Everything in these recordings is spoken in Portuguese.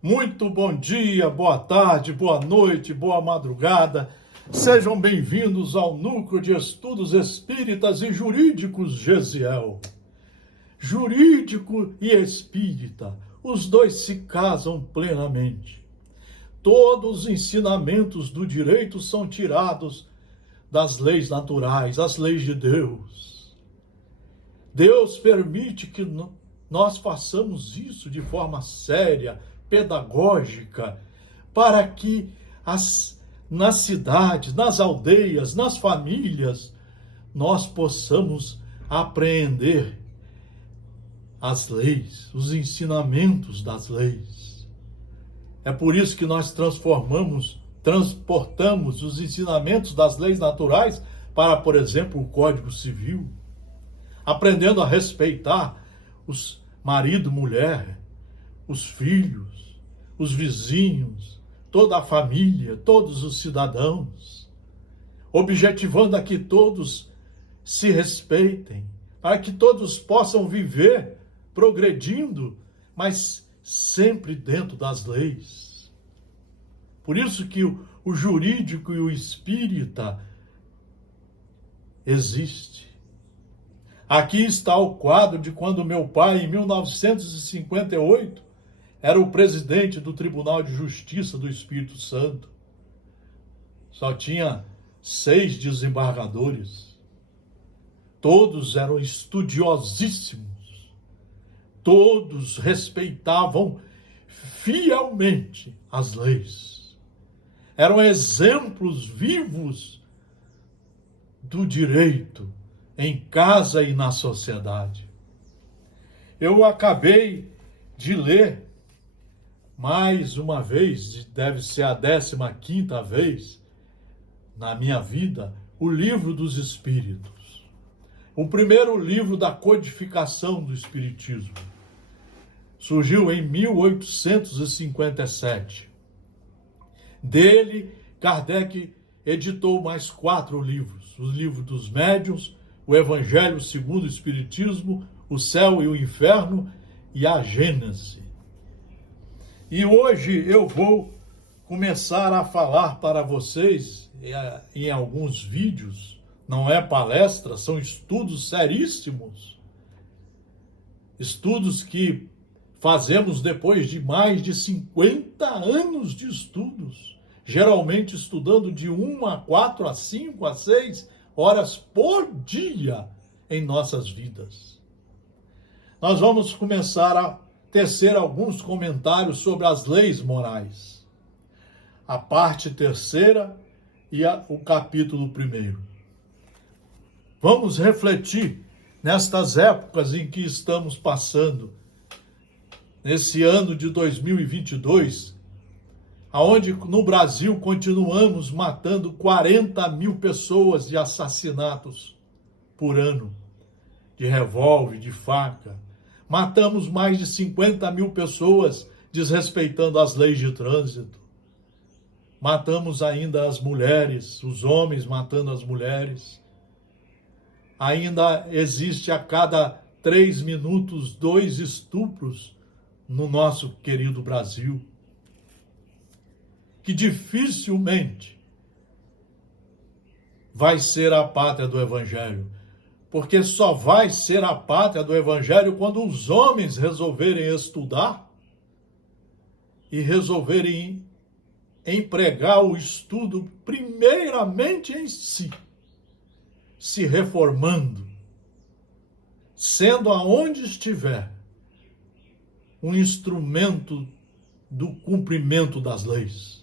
Muito bom dia, boa tarde, boa noite, boa madrugada. Sejam bem-vindos ao Núcleo de Estudos Espíritas e Jurídicos Gesiel. Jurídico e espírita, os dois se casam plenamente. Todos os ensinamentos do direito são tirados das leis naturais, as leis de Deus. Deus permite que nós façamos isso de forma séria, pedagógica, para que nas cidades, nas aldeias, nas famílias, nós possamos apreender as leis, os ensinamentos das leis. É por isso que nós transportamos os ensinamentos das leis naturais para, por exemplo, o Código Civil, aprendendo a respeitar os marido, mulher, os filhos, os vizinhos, toda a família, todos os cidadãos, objetivando a que todos se respeitem, para que todos possam viver progredindo, mas sempre dentro das leis. Por isso que o jurídico e o espírita existe. Aqui está o quadro de quando meu pai, em 1958, era o presidente do Tribunal de Justiça do Espírito Santo. Só tinha 6 desembargadores. Todos eram estudiosíssimos. Todos respeitavam fielmente as leis. Eram exemplos vivos do direito em casa e na sociedade. Eu acabei de ler mais uma vez, deve ser a 15ª vez na minha vida, o Livro dos Espíritos. O primeiro livro da codificação do Espiritismo. Surgiu em 1857. Dele, Kardec editou mais 4 livros. O Livro dos Médiuns, o Evangelho segundo o Espiritismo, o Céu e o Inferno e a Gênese. E hoje eu vou começar a falar para vocês em alguns vídeos, não é palestra, são estudos seríssimos. Estudos que fazemos depois de mais de 50 anos de estudos, geralmente estudando de 1 a 4, a 5, a 6 horas por dia em nossas vidas. Nós vamos começar a tecer alguns comentários sobre as leis morais. A parte 3ª e o capítulo 1º. Vamos refletir nestas épocas em que estamos passando, nesse ano de 2022, aonde no Brasil continuamos matando 40 mil pessoas de assassinatos por ano, de revólver, de faca. Matamos mais de 50 mil pessoas desrespeitando as leis de trânsito. Matamos ainda as mulheres, os homens matando as mulheres. Ainda existe a cada 3 minutos 2 estupros no nosso querido Brasil. Que dificilmente vai ser a pátria do Evangelho. Porque só vai ser a pátria do Evangelho quando os homens resolverem estudar e resolverem empregar o estudo primeiramente em si, se reformando, sendo aonde estiver um instrumento do cumprimento das leis.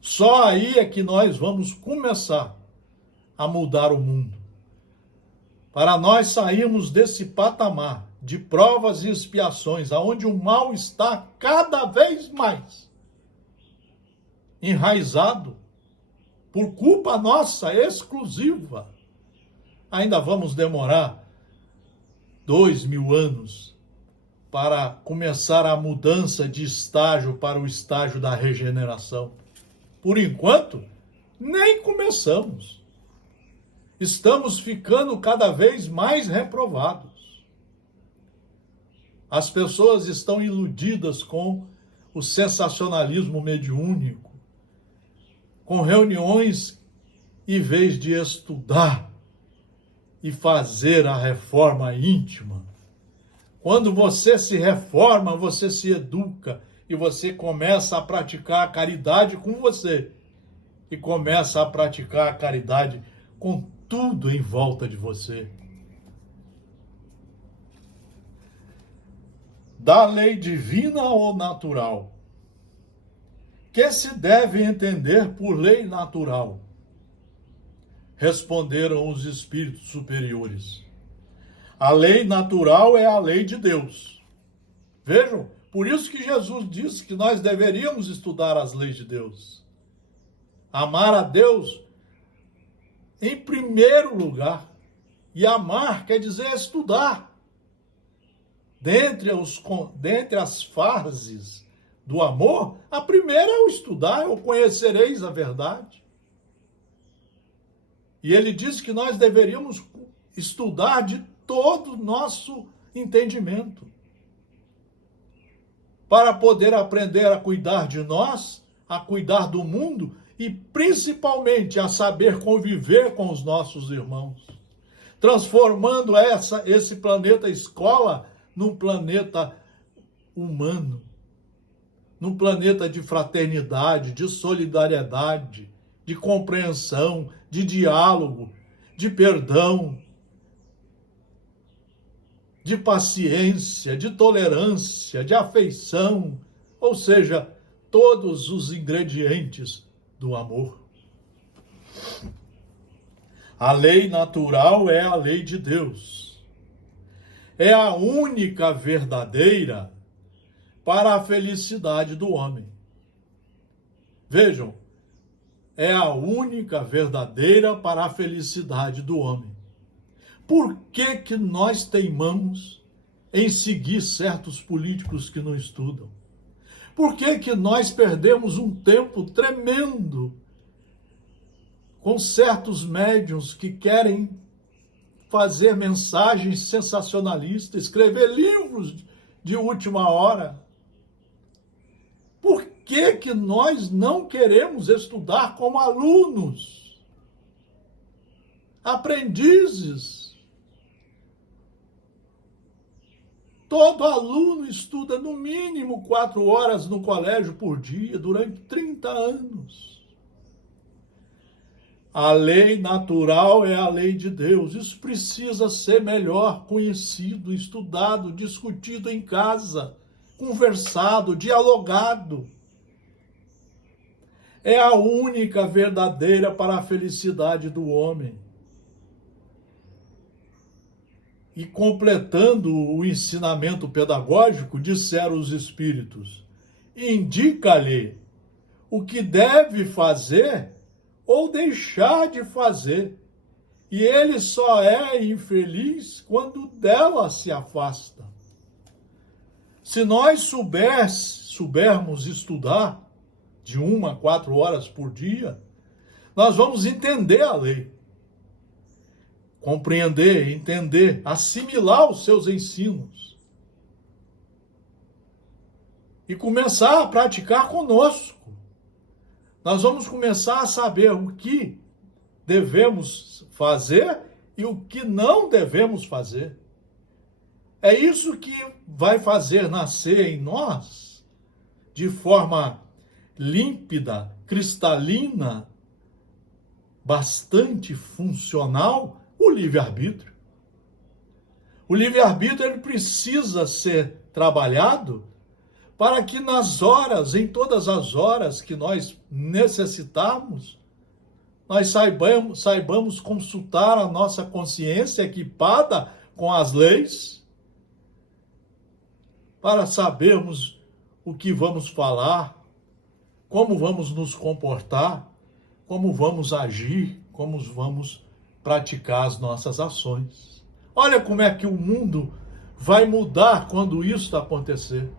Só aí é que nós vamos começar a mudar o mundo. Para nós sairmos desse patamar de provas e expiações, aonde o mal está cada vez mais enraizado, por culpa nossa exclusiva, ainda vamos demorar 2000 anos para começar a mudança de estágio para o estágio da regeneração. Por enquanto, nem começamos. Estamos ficando cada vez mais reprovados. As pessoas estão iludidas com o sensacionalismo mediúnico, com reuniões em vez de estudar e fazer a reforma íntima. Quando você se reforma, você se educa e você começa a praticar a caridade com você e começa a praticar a caridade com tudo em volta de você. Da lei divina ou natural? Que se deve entender por lei natural? Responderam os espíritos superiores. A lei natural é a lei de Deus. Vejam, por isso que Jesus disse que nós deveríamos estudar as leis de Deus. Amar a Deus em primeiro lugar. E amar quer dizer estudar. Dentre as fases do amor, a primeira é o estudar, ou conhecereis a verdade. E ele diz que nós deveríamos estudar de todo o nosso entendimento, para poder aprender a cuidar de nós, a cuidar do mundo e principalmente a saber conviver com os nossos irmãos, transformando esse planeta escola num planeta humano, num planeta de fraternidade, de solidariedade, de compreensão, de diálogo, de perdão, de paciência, de tolerância, de afeição, ou seja, todos os ingredientes do amor. A lei natural é a lei de Deus. É a única verdadeira para a felicidade do homem. Vejam, é a única verdadeira para a felicidade do homem. Por que nós teimamos em seguir certos políticos que não estudam? Por que nós perdemos um tempo tremendo com certos médiuns que querem fazer mensagens sensacionalistas, escrever livros de última hora? Por que nós não queremos estudar como alunos, aprendizes? Todo aluno estuda no mínimo 4 horas no colégio por dia, durante 30 anos. A lei natural é a lei de Deus. Isso precisa ser melhor conhecido, estudado, discutido em casa, conversado, dialogado. É a única verdadeira para a felicidade do homem. E completando o ensinamento pedagógico, disseram os espíritos: indica-lhe o que deve fazer ou deixar de fazer, e ele só é infeliz quando dela se afasta. Se nós soubermos estudar de 1 a 4 horas por dia, nós vamos entender a lei, compreender, entender, assimilar os seus ensinos e começar a praticar conosco. Nós vamos começar a saber o que devemos fazer e o que não devemos fazer. É isso que vai fazer nascer em nós, de forma límpida, cristalina, bastante funcional, o livre-arbítrio. O livre-arbítrio ele precisa ser trabalhado para que nas horas, em todas as horas que nós necessitarmos, nós saibamos consultar a nossa consciência equipada com as leis, para sabermos o que vamos falar, como vamos nos comportar, como vamos agir, como vamos praticar as nossas ações. Olha como é que o mundo vai mudar quando isso acontecer.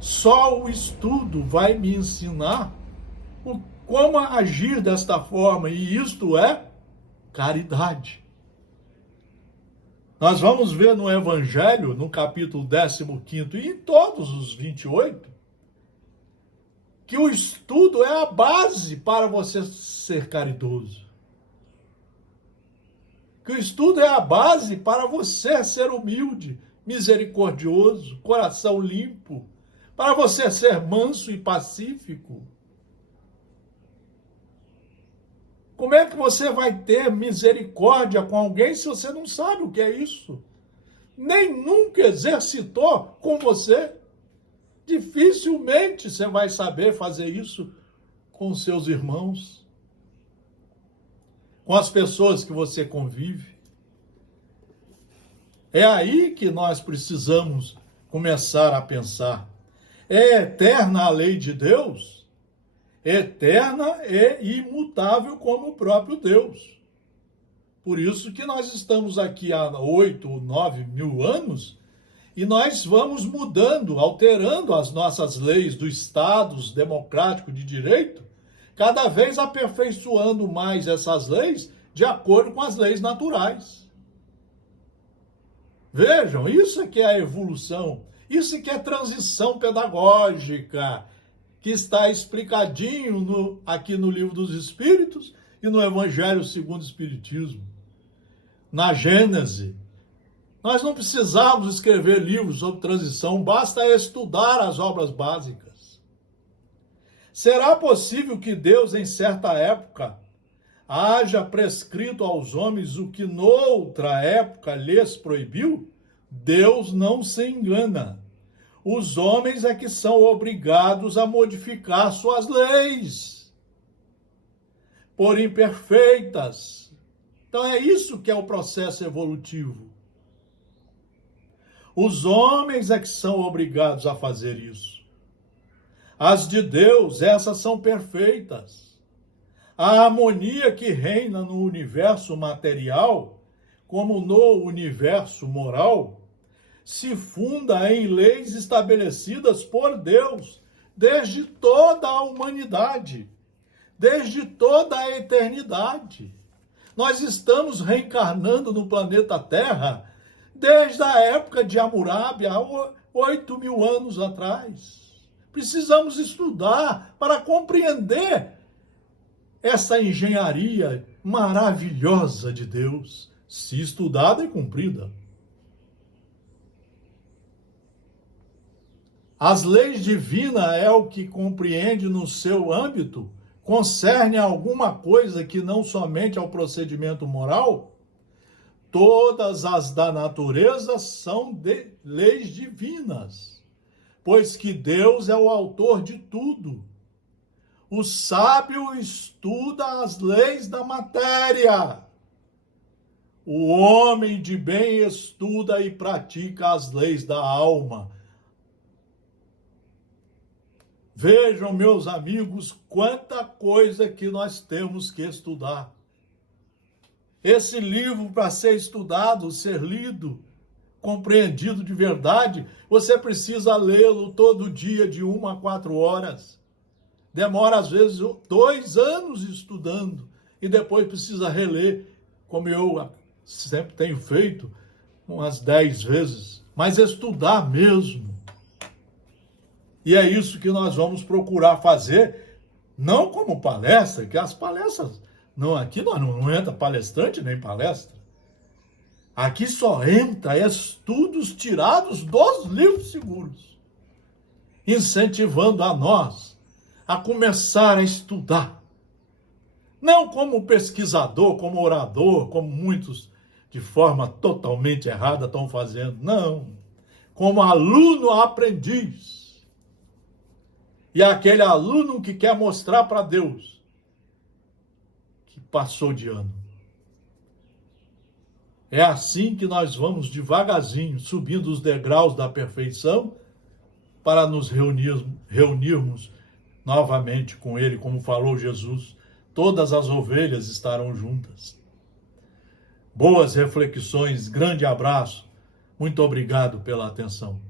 Só o estudo vai me ensinar como agir desta forma, e isto é caridade. Nós vamos ver no Evangelho, no capítulo 15 e em todos os 28, que o estudo é a base para você ser caridoso. Que o estudo é a base para você ser humilde, misericordioso, coração limpo, para você ser manso e pacífico. Como é que você vai ter misericórdia com alguém se você não sabe o que é isso? Nem nunca exercitou com você? Dificilmente você vai saber fazer isso com seus irmãos, com as pessoas que você convive. É aí que nós precisamos começar a pensar. É eterna a lei de Deus? Eterna e imutável como o próprio Deus. Por isso que nós estamos aqui há 8 ou 9 mil anos e nós vamos mudando, alterando as nossas leis do Estado democrático de direito, cada vez aperfeiçoando mais essas leis de acordo com as leis naturais. Vejam, isso é que é a evolução, isso é que é transição pedagógica, que está explicadinho aqui no Livro dos Espíritos e no Evangelho segundo o Espiritismo. Na Gênese. Nós não precisamos escrever livros sobre transição, basta estudar as obras básicas. Será possível que Deus, em certa época, haja prescrito aos homens o que noutra época lhes proibiu? Deus não se engana. Os homens é que são obrigados a modificar suas leis, por imperfeitas. Então é isso que é o processo evolutivo. Os homens é que são obrigados a fazer isso. As de Deus, essas são perfeitas. A harmonia que reina no universo material, como no universo moral, se funda em leis estabelecidas por Deus desde toda a humanidade, desde toda a eternidade. Nós estamos reencarnando no planeta Terra desde a época de Hammurabi, há 8 mil anos atrás. Precisamos estudar para compreender essa engenharia maravilhosa de Deus, se estudada e cumprida. As leis divinas é o que compreende no seu âmbito, concerne alguma coisa que não somente ao procedimento moral? Todas as da natureza são de leis divinas, pois que Deus é o autor de tudo. O sábio estuda as leis da matéria. O homem de bem estuda e pratica as leis da alma. Vejam, meus amigos, quanta coisa que nós temos que estudar. Esse livro, para ser estudado, ser lido, compreendido de verdade, você precisa lê-lo todo dia, de 1 a 4 horas. Demora, às vezes, 2 anos estudando, e depois precisa reler, como eu sempre tenho feito, umas 10 vezes. Mas estudar mesmo. E é isso que nós vamos procurar fazer, não como palestra, que as palestras, não, aqui não entra palestrante nem palestra. Aqui só entra estudos tirados dos livros seguros, incentivando a nós a começar a estudar. Não como pesquisador, como orador, como muitos de forma totalmente errada estão fazendo, não. Como aluno aprendiz. E aquele aluno que quer mostrar para Deus que passou de ano. É assim que nós vamos devagarzinho, subindo os degraus da perfeição, para nos reunirmos novamente com Ele, como falou Jesus. Todas as ovelhas estarão juntas. Boas reflexões, grande abraço. Muito obrigado pela atenção.